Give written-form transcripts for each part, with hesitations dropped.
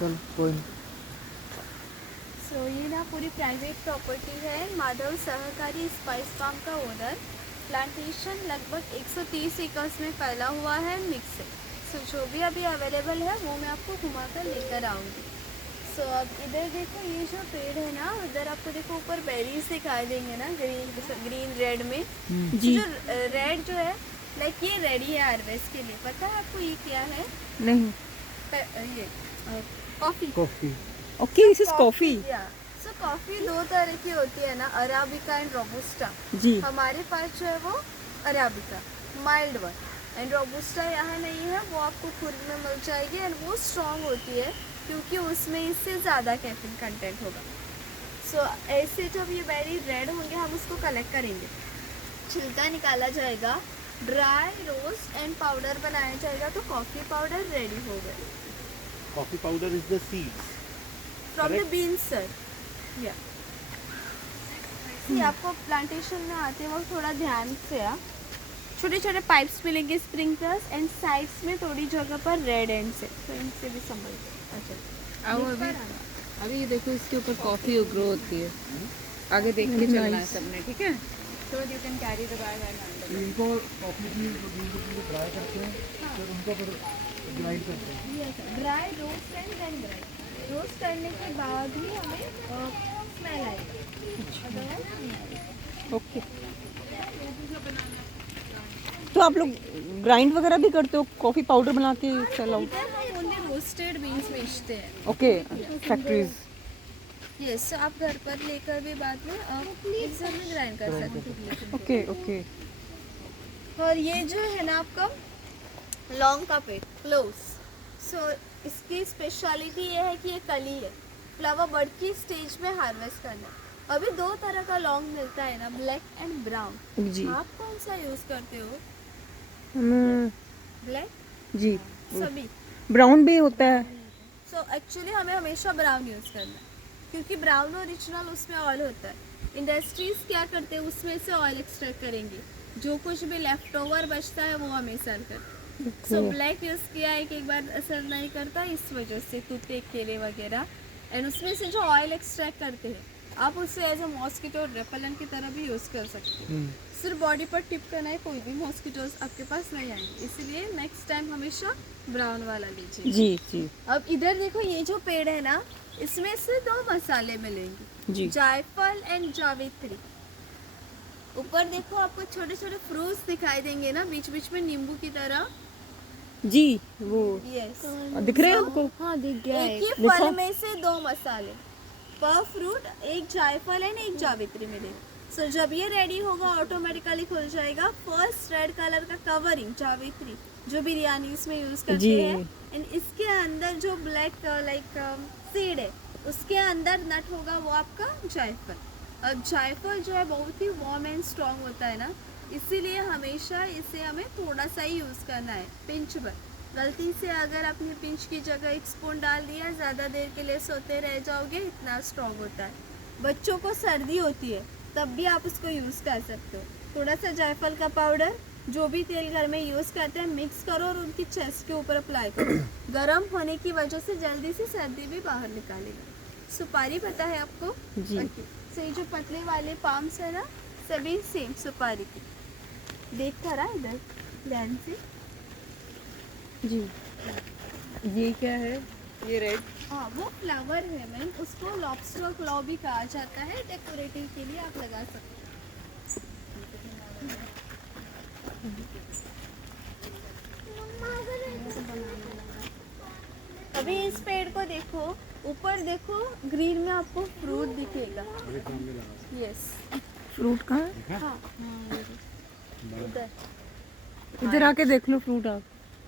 चल कोई नहीं। सो ये ना पूरी प्राइवेट प्रॉपर्टी है। माधव सहकारी स्पाइस फार्म का ओनर। प्लांटेशन लगभग 130 एकर्स में फैला हुआ है, मिक्स है। सो जो भी अभी अवेलेबल है वो मैं आपको घुमा कर लेकर आऊँगी। सो अब इधर देखो, ये जो पेड़ है ना, उधर आपको देखो ऊपर बेरीज दिखाई देंगे ना, ग्रीन रेड में। जी जो रेड जो है, लाइक ये रेडी है हार्वेस्ट के लिए। पता है आपको ये क्या है? नहीं। ये coffee. Coffee. Okay, this is coffee. So coffee दो तरह की होती है ना, अराबिका एंड रोबुस्टा। जी हमारे पास जो है वो arabica mild one, and robusta यहाँ नहीं है, वो आपको खुद में मिल जाएगी। एंड वो स्ट्रॉन्ग होती है क्योंकि उसमें इससे ज़्यादा कैफीन कंटेंट होगा। सो ऐसे जब ये बेरी रेड होंगे हम उसको कलेक्ट करेंगे, छिलका निकाला जाएगा, ड्राई रोस्ट एंड पाउडर बनाया जाएगा, तो कॉफ़ी पाउडर रेडी हो गया coffee powder is the seeds. From the Correct. Beans sir. या आपको प्लांटेशन में आते वक्त थोड़ा ध्यान से छोटे छोटे पाइप्स मिलेंगे, स्प्रिंकलर्स, एंड साइड्स में थोड़ी जगह पर रेड एंड से, तो इनसे भी संभल के। अच्छा अब अभी ये देखो, इसके ऊपर कॉफी ग्रो होती है। आगे देख के चलना है सबने, ठीक है? So you can carry the bag and इनको कॉफी की ड्राई करते हैं, फिर उनको फिर ग्राइंड करते हैं। Dry roast and then dry roast करने के बाद ही हमें स्मेल आएगा, अदरवाइज नहीं आएगा। ओके। तो आप लोग ग्राइंड वगैरह भी करते हो, कॉफी पाउडर बना के सेल आउट? इधर हम ओनली रोस्टेड बीन्स बेचते हैं। Okay, factories. यस, आप घर पर लेकर भी बाद में मिक्सर में ग्राइंड कर सकते हैं। Okay okay. और ये जो है ना आपका लौंग का पेड़, क्लोव्स। सो इसकी स्पेशलिटी ये है कि ये कली है, फ्लावर बड की स्टेज में हार्वेस्ट करना है। अभी दो तरह का लौंग मिलता है ना, ब्लैक एंड ब्राउन। जी आप कौन सा यूज करते हो? हमें ब्लैक जी सभी। ब्राउन भी होता है। सो एक्चुअली हमें हमेशा ब्राउन यूज़ करना है, क्योंकि ब्राउन ओरिजिनल उसमें ऑयल होता है। इंडस्ट्रीज क्या करते हैं, उसमें से ऑयल एक्सट्रैक्ट करेंगे, जो कुछ भी लेफ्ट ओवर बचता है वो हमें सर्व करते हैं। सो ब्लैक यूज़ किया एक बार असर नहीं करता, इस वजह से टूथपेक के लिए वगैरह। एंड उसमें से जो ऑयल एक्सट्रैक्ट करते हैं, आप उसे एज अ मॉस्किटो रेपेलेंट की तरह भी यूज़ कर सकते हो। सिर्फ बॉडी पर टिप करना है, कोई भी मॉस्किटोज आपके पास नहीं आएंगे, इसलिए नेक्स्ट टाइम हमेशा ब्राउन वाला लीजिए। जी जी अब इधर देखो, ये जो पेड़ है ना, इसमें से दो मसाले मिलेंगे, जी। जायफल एंड जावित्री। ऊपर देखो आपको छोटे छोटे फ्रूट्स दिखाई देंगे ना, बीच बीच में नींबू की तरह। जी वो यस, दिख रहे हैं आपको? हाँ दिख गया। एक ही देखो। फल में से दो मसाले, पर फ्रूट, एक जायफल एंड एक जावित्री मिलेगा। सो जब ये रेडी होगा ऑटोमेटिकली खुल जाएगा। फर्स्ट रेड कलर का कवरिंग जावित्री, जो बिरयानी में यूज करते जी। हैं, एंड इसके अंदर जो ब्लैक लाइक सीड है, उसके अंदर नट होगा, वो आपका जायफल। अब जायफल जो है बहुत ही वार्म एंड स्ट्रॉन्ग होता है ना, इसीलिए हमेशा इसे हमें थोड़ा सा ही यूज़ करना है, पिंच भर। गलती से अगर आपने पिंच की जगह एक स्पून डाल दिया, ज़्यादा देर के लिए सोते रह जाओगे, इतना स्ट्रॉन्ग होता है। बच्चों को सर्दी होती है तब भी आप उसको यूज़ कर सकते हो। थोड़ा सा जायफल का पाउडर, जो भी तेल घर में यूज़ करते हैं, मिक्स करो और उनकी चेस्ट के ऊपर अप्लाई करो। गर्म होने की वजह से जल्दी से सर्दी भी बाहर निकालेगा। सुपारी पता है आपको? जी। Okay. So, ये जो पतले वाले पाम्स है ना, सभी सेम सुपारी की। देख कर रहा इधर ध्यान से। जी। ये क्या है? ये रेड हाँ, वो फ्लावर है मैम, उसको लॉबस्टर क्लॉ भी कहा जाता है। डेकोरेटिव के लिए आप लगा सकते हो। अभी इस पेड़ को देखो, ऊपर देखो, ग्रीन में आपको फ्रूट दिखेगा। यस, फ्रूट कहाँ है? हाँ उधर। इधर आके देख लो फ्रूट आप।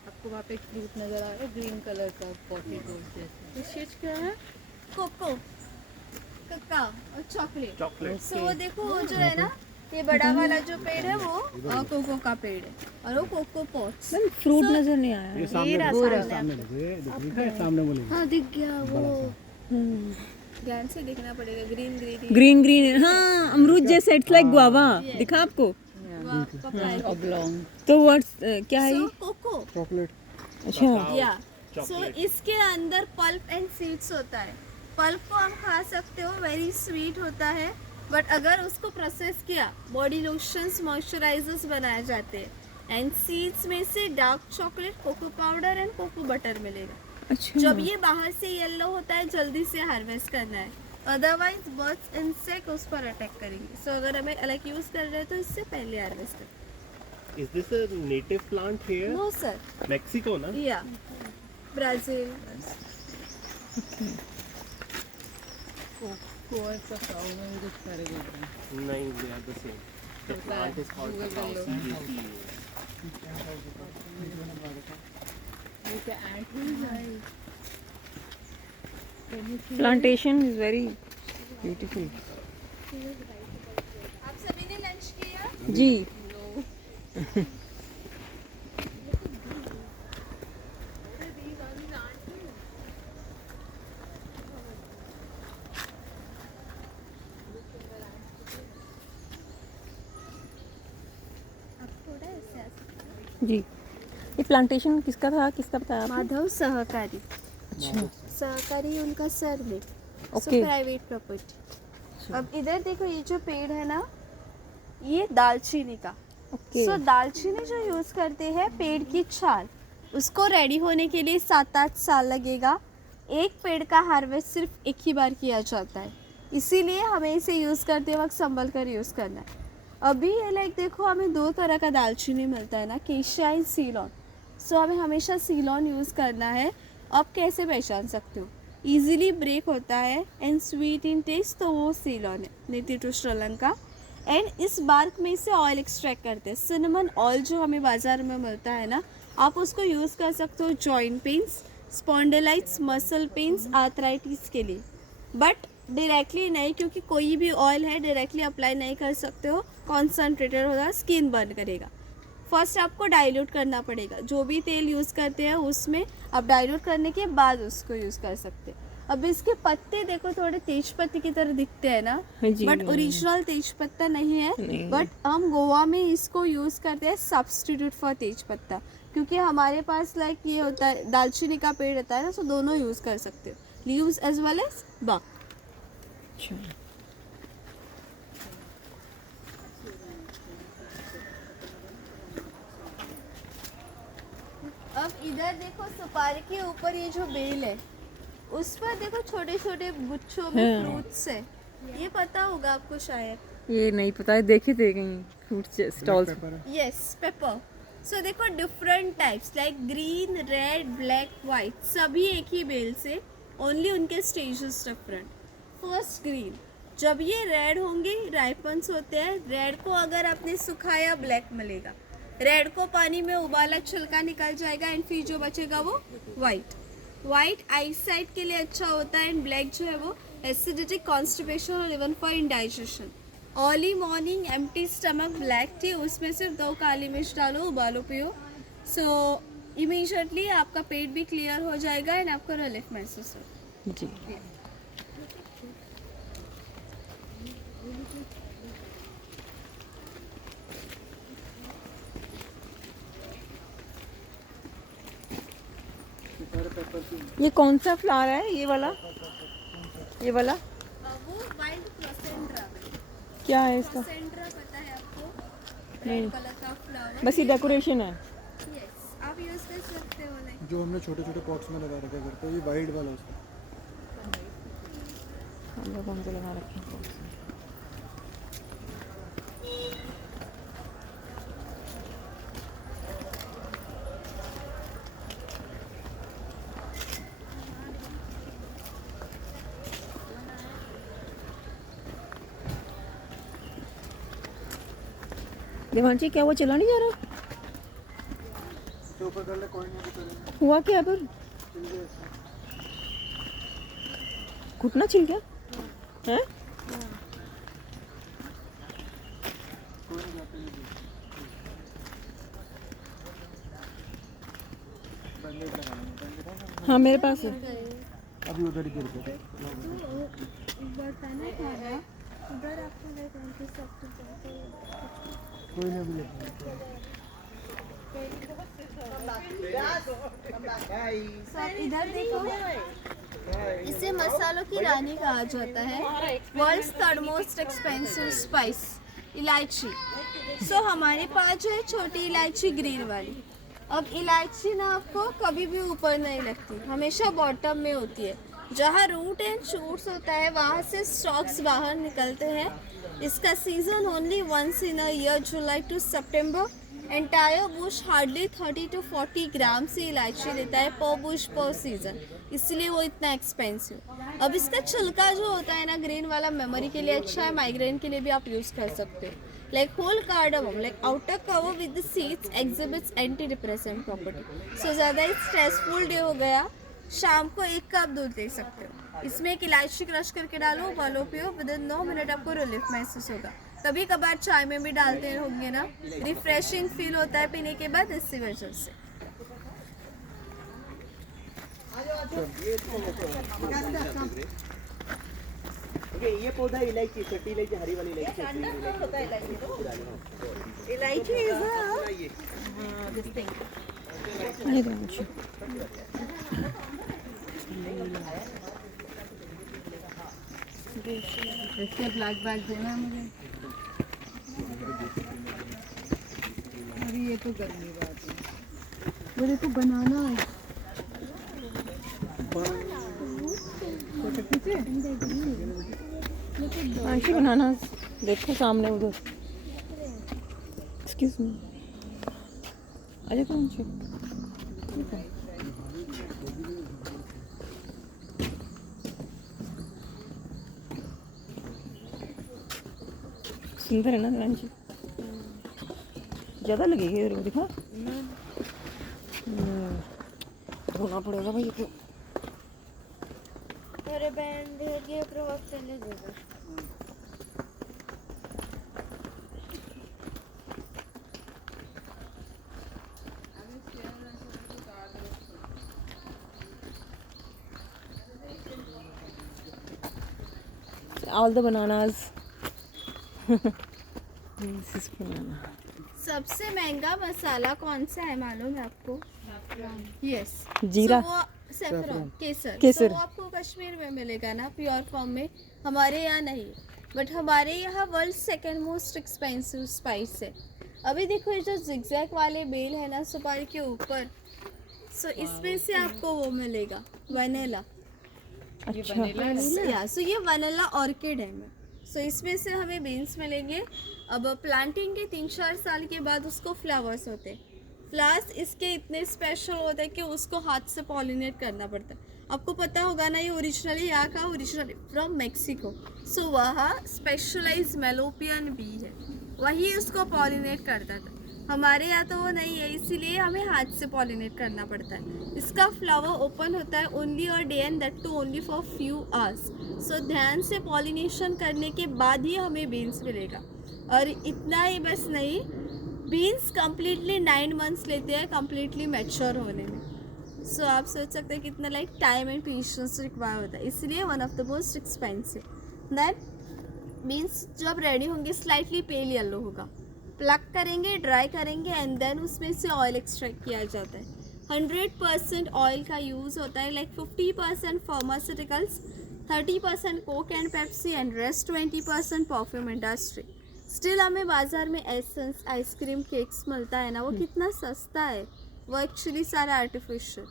आपको वहाँ पे एक फ्रूट नजर आ रहा है, ग्रीन कलर का, कॉफी रोज जैसे। इस चीज क्या है? कोको, ककाओ और चॉकलेट। चॉकलेट। सो वो देखो, वो जो है ना, ये बड़ा वाला जो पेड़ है वो कोको का पेड़ है, और वो कोको पॉट्स। मैम फ्रूट नजर नहीं आया। ये सामने सामने दिख रहा है, सामने बोले। हाँ दिख गया वो, ध्यान से देखना पड़ेगा। ग्रीन ग्रीन ग्रीन ग्रीन, हाँ अमरूद जैसे, इट्स लाइक गुआवा। दिखा आपको? ऑब्लॉन्ग। तो व्हाट्स क्या है ये? Cocoa, chocolate. अच्छा या सो इसके अंदर पल्प एंड सीड्स होता है। पल्प को हम खा सकते हो, वेरी स्वीट होता है, बट अगर उसको प्रोसेस किया बॉडी लोशंस मॉइस्चराइजर्स बनाए जाते हैं। एंड सीड्स में से dark chocolate, cocoa powder and cocoa butter मिलेगा। अच्छा जब ये बाहर से येलो होता है जल्दी से हार्वेस्ट करना है, अदरवाइज बर्ड्स इंसेक्ट उस पर अटैक करेंगे। सो अगर हमें अलग यूज कर रहे हैं तो इससे पहले हार्वेस्ट करें। Is this a native plant here? No sir, Mexico, na? या ब्राजील। कोई कसाओ में भी कुछ करेगा नहीं। नहीं, they are the same. The plant is called cacao CBC. ये क्या ant है? Plantation is very beautiful. आप सभी ने लंच किया? जी जी। ये प्लांटेशन किसका था, किसका बताया आपने? माधव सहकारी। अच्छा सहकारी उनका सर में, सो Okay. Private property. अब इधर देखो, ये जो पेड़ है ना, ये दालचीनी का। ओके सो दालचीनी जो यूज करते हैं, पेड़ की छाल, उसको रेडी होने के लिए 7-8 साल लगेगा। एक पेड़ का हार्वेस्ट सिर्फ एक ही बार किया जाता है, इसीलिए हमें इसे यूज करते वक्त संभल कर यूज करना है। अभी ये लाइक देखो, हमें 2 तरह का दालचीनी मिलता है ना, केशिया एंड सीलॉन। सो हमें हमेशा सीलॉन यूज करना है। अब कैसे पहचान सकते हो? इजीली ब्रेक होता है एंड स्वीट इन टेस्ट, तो वो सीलॉन है, नेटिव टू श्रीलंका। एंड इस बार्क में से ऑयल एक्सट्रैक्ट करते हैं। सिनेमन ऑयल जो हमें बाजार में मिलता है ना, आप उसको यूज़ कर सकते हो joint pains, spondylitis, muscle pains, arthritis के लिए, बट डायरेक्टली नहीं, क्योंकि कोई भी ऑयल है डायरेक्टली अप्लाई नहीं कर सकते हो, कॉन्सनट्रेटेड होगा, स्किन बर्न करेगा। फर्स्ट आपको डाइल्यूट करना पड़ेगा। जो भी तेल यूज़ करते हैं उसमें आप डाइल्यूट करने के बाद उसको यूज़ कर सकते हैं। अब इसके पत्ते देखो, थोड़े तेज पत्ते की तरह दिखते हैं ना, हाँ जी, बट हाँ। ओरिजिनल तेज पत्ता नहीं है। नहीं। बट हम गोवा में इसको यूज़ करते हैं सब्सटीट्यूट फॉर तेज पत्ता, क्योंकि हमारे पास लाइक ये होता है, दालचीनी का पेड़ होता है ना, सो दोनों यूज़ कर सकते हो, leaves as well as bark। अच्छा अब इधर देखो, सुपारी के ऊपर ये जो बेल है, उस पर देखो छोटे छोटे गुच्छों में हाँ। फ्रूट्स है। ये पता होगा आपको शायद। ये नहीं पता है, देखे थे कहीं fruit stalls. Yes, paper. So देखो, different types like green, red, black, white, सभी एक ही बेल से, ओनली उनके स्टेजेस डिफरेंट। फर्स्ट ग्रीन, जब ये रेड होंगे, राइपन्स होते हैं। रेड को अगर आपने सुखाया, ब्लैक मिलेगा। रेड को पानी में उबाला, छिलका निकल जाएगा, एंड फिर जो बचेगा वो वाइट। वाइट आई साइट के लिए अच्छा होता है, एंड ब्लैक जो है वो एसिडिटी, कॉन्स्टिपेशन और even for indigestion. Early morning empty stomach black T, उसमें सिर्फ 2 काली मिर्च डालो, उबालो, पियो। सो इमीडिएटली आपका पेट भी क्लियर हो जाएगा एंड आपको रिलीफ महसूस होगा। जी ये कौन सा फ्लावर है? ये वाला, ये वाला वो वाइल्ड प्रोसेंड्रा। क्या है इसका? प्रोसेंड्रा पता है आपको? नहीं। रेड कलर का फ्लावर। बस ये डेकोरेशन है। यस, आप यूज कर सकते हो। लाइक जो हमने छोटे छोटे पॉट्स में लगा रखा है घर पे, ये वाइट वाला उसका। हम लोग कौन से लगा रखे हैं? देवांशी, क्या वो चला नहीं जा रहा? तो ऊपर कर ले, कॉइन में भी करेंगे। हुआ क्या पर? घुटना छिल गया हैं? कोई नहीं जाते हैं। बैंडेज लगा लेंगे, बैंडेज लगा हाँ मेरे पास है। लेंगे। अभी उधर ही गिर गए। बताना था ना, उधर आपको लाइक उनके सब कुछ कोई नहीं, अभी लेते हैं। सब इधर देखो, इसे मसालों की रानी कहा जाता है। World's third most expensive spice इलायची। सो हमारे पास जो है छोटी इलायची ग्रीन वाली। अब इलायची ना आपको कभी भी ऊपर नहीं लगती, हमेशा बॉटम में होती है। जहाँ रूट एंड शूट्स होता है वहाँ से स्टॉक्स बाहर निकलते हैं। इसका season only once in a year, जुलाई टू सितंबर। Entire bush hardly 30 to 40 gram से इलायची देता है पर बुश पर सीजन, इसलिए वो इतना एक्सपेंसिव। अब इसका छिलका जो होता है ना ग्रीन वाला, मेमोरी के लिए अच्छा है, माइग्रेन के लिए भी आप यूज़ कर सकते हो। Like whole cardamom, like outer cover with the seeds exhibits anti depressant property. So ज़्यादा ही स्ट्रेसफुल डे हो गया, शाम को 1 कप दूध ले सकते हो। इसमें एक इलायची क्रश करके डालो, उबालो, पियो, विद इन 9 मिनट आपको रिलीफ महसूस होगा। कभी कभार चाय में भी डालते होंगे ना, रिफ्रेशिंग फील होता है पीने के बाद, इसी वजह से। ये पौधा इलायची, छोटी इलायची, हरी वाली इलायची। इलायची इज ये देंगे। इसके ब्लैक बैग देना मुझे। अरे ये तो गर्मी बात है। वो देखो बनाना है। आंशी बनाना देखो सामने उधर। एक्सक्यूज मी, आ जाओ आंशी। सुंदर है ना आंशी, ज़्यादा लगेगी इधर, दिखा। धोना पड़ेगा भाई को। मेरे बहन ये प्रभाव चले देगा। All the bananas. This is banana. सबसे महंगा मसाला कौन सा है मालूम है आपको? यस, जीरा। सेफ्रॉन, केसर। केसर। वो आपको कश्मीर में मिलेगा ना प्योर फॉर्म में, हमारे यहाँ नहीं। बट हमारे यहाँ world second most expensive spice है। अभी देखो ये जो जिगजैग वाले बेल है ना सुपारी के ऊपर, सो इसमें से आपको वो मिलेगा वनीला। अच्छा, या सो ये वनीला ऑर्किड है। सो इसमें से हमें बीन्स मिलेंगे। अब प्लांटिंग के 3-4 साल के बाद उसको फ्लावर्स होते हैं। फ्लावर्स इसके इतने स्पेशल होते हैं कि उसको हाथ से पॉलिनेट करना पड़ता है। आपको पता होगा ना, ये ओरिजिनली यहाँ का, ओरिजिनली फ्रॉम मेक्सिको। सो वहाँ स्पेशलाइज मेलोपियन बी है, वही उसको पॉलिनेट करता था। हमारे यहाँ तो वो नहीं है, इसीलिए हमें हाथ से पॉलिनेट करना पड़ता है। इसका फ्लावर ओपन होता है ओनली और day and that too only for few hours. So ध्यान से पॉलिनेशन करने के बाद ही हमें बीन्स मिलेगा। और इतना ही बस नहीं, बीन्स कम्प्लीटली 9 मंथ्स लेते हैं कम्प्लीटली मैच्योर होने में। सो आप सोच सकते हैं कितना like time and patience require होता है, इसलिए one of the most expensive. That beans जब रेडी होंगे स्लाइटली पेल येलो होगा। प्लग करेंगे, ड्राई करेंगे एंड देन उसमें से ऑयल एक्सट्रैक्ट किया जाता है। 100% ऑयल का यूज़ होता है, like 50% pharmaceuticals, 30% Coke and Pepsi and rest 20% perfume industry. Still हमें बाज़ार में एसेंस, आइसक्रीम, केक्स मिलता है ना, वो कितना सस्ता है। वो एक्चुअली सारा आर्टिफिशियल,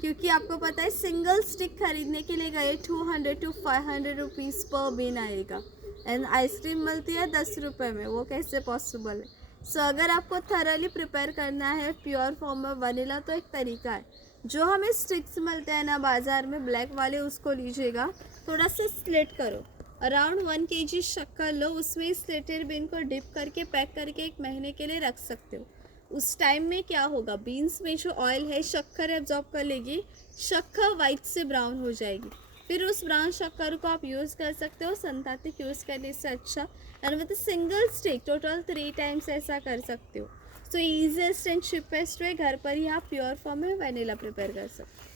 क्योंकि आपको पता है सिंगल स्टिक खरीदने के लिए गए 200 to 500 रुपीज़ पर बिन आएगा एंड आइसक्रीम मिलती है 10 रुपये में। वो कैसे पॉसिबल है? सो अगर आपको थरली प्रिपेयर करना है प्योर फॉर्म में वनीला, तो एक तरीका है, जो हमें स्टिक्स मिलते हैं ना बाज़ार में ब्लैक वाले, उसको लीजिएगा, थोड़ा सा स्प्लिट करो, अराउंड 1 kg शक्कर लो, उसमें स्लेटेड बीन को डिप करके पैक करके 1 महीने के लिए रख सकते हो। उस टाइम में क्या होगा, बीन्स में जो ऑयल है शक्कर एब्जॉर्ब कर लेगी, शक्कर वाइट से ब्राउन हो जाएगी। फिर उस ब्राउन शक्कर को आप यूज़ कर सकते हो सिंथेटिक यूज़ करने से अच्छा। And with single stick total 3 times ऐसा कर सकते हो। सो ईजीएस्ट एंड चिपेस्ट वे, घर पर ही आप प्योर फॉर्म में वनीला प्रिपेयर कर सकते हो।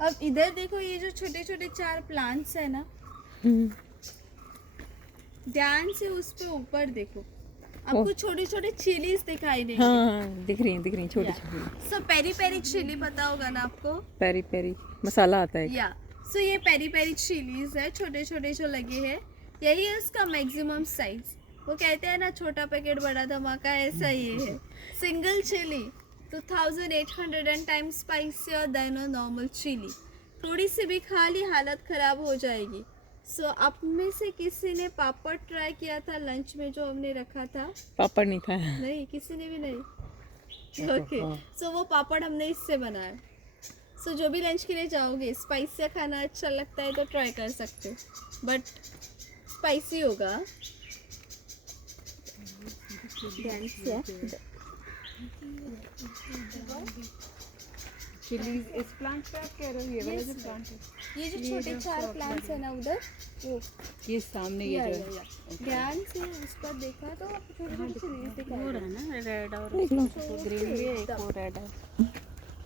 अब इधर देखो, ये जो छोटे छोटे 4 प्लांट्स है ना, ध्यान से उस पे ऊपर देखो, आपको छोटे छोटे चिलीज दिखाई देंगे। हाँ दिख रही छोटी छोटी। सो पेरी पेरी चिली पता होगा ना आपको? पेरी पेरी मसाला आता है। या सो ये पेरी पेरी चिलीज है, छोटे छोटे जो लगे हैं, यही है उसका मैक्सिमम साइज। वो कहते हैं ना छोटा पैकेट बड़ा धमाका, ऐसा ये है। Single chilli 2800 times spicier than a normal chilli. थोड़ी सी भी खा ली हालत ख़राब हो जाएगी। सो आप में से किसी ने पापड़ ट्राई किया था लंच में जो हमने रखा था? पापड़ नहीं खाया। नहीं, किसी ने भी नहीं। ओके, सो वो पापड़ हमने इससे बनाया। सो जो भी लंच के लिए जाओगे, स्पाइसी खाना अच्छा लगता है तो ट्राई कर सकते हो, बट स्पाइसी होगा। ध्यान से चिलीज इस प्लांट पे आप कह रहे हो? ये वाला जो प्लांट है, ये जो छोटे 4 प्लांट्स है ना उधर, वो ये सामने ये जो है, ध्यान से उस पर देखा तो आपको छोटे छोटे चिलीज दिखाई वो रहा ना रेड और देख लो। ग्रीन भी है, एक और रेड है।